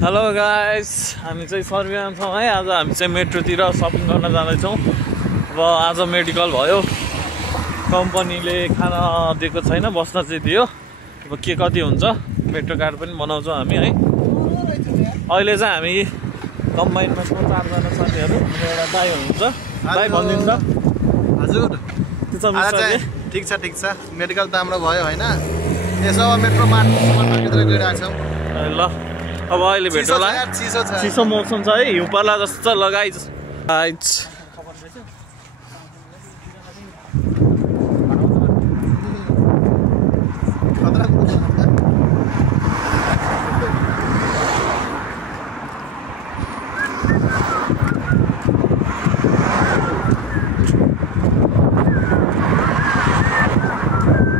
Hello guys, हामी चाहिँ सर्बियामा छौँ है। आज हामी चाहिँ मेट्रोतिर सपिङ गर्न जाँदैछौँ। अब आज मेडिकल भयो, कम्पनीले खाना दिएको छैन, बस्न चाहिँ दियो। अब के कति हुन्छ, मेट्रो कार्ड पनि बनाउँछौँ हामी है। अहिले चाहिँ हामी कम्बाइनमा छौँ, 4 जना साथीहरू। एउटा दाइ हुनुहुन्छ, दाइ भनिदिनु त। हजुर ठिक छ मेडिकल त हाम्रो भयो होइन। यसो मेट्रो मार्केटतिर गइरहेको छौँ। ल अब अहिले भेटौँला। चिसो मौसम छ है, हिउँ पर्ला जस्तो लगाइज।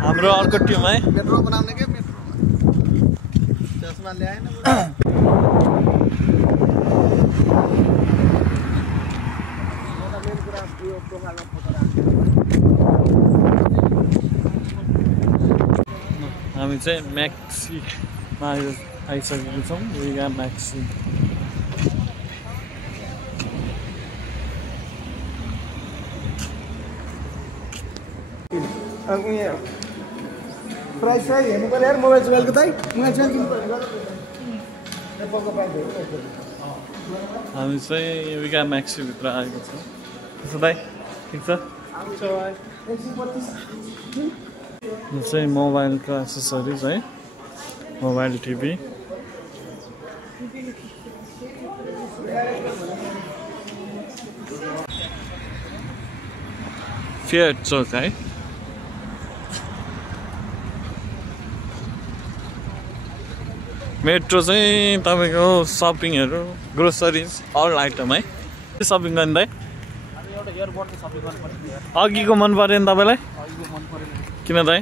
हाम्रो अर्को टिम है, मेट्रो बनाउने के मेट्रो चस्मा ल्याएन। हामी चाहिँ म्याक्सीमा आइसकेको छौँ। यहाँ म्याक्सी प्राइस हेर्नु पर्यो यार। मोबाइल चोबाइलको दाइ मोबाइल चोबाइल किन्नु पर्यो। हामी चाहिँ विगा म्याक्सीभित्र आएको छौँ। त्यसो दाइ ठिक छ। यो चाहिँ मोबाइलको एक्सेसरिज है, मोबाइल टिभी। फियर चोक है। मेट्रो चाहिँ तपाईँको सपिङहरू, ग्रोसरिज, अल आइटम है। सपिङ गर्ने दाइ अघिको मन पऱ्यो नि तपाईँलाई? किन दाइ?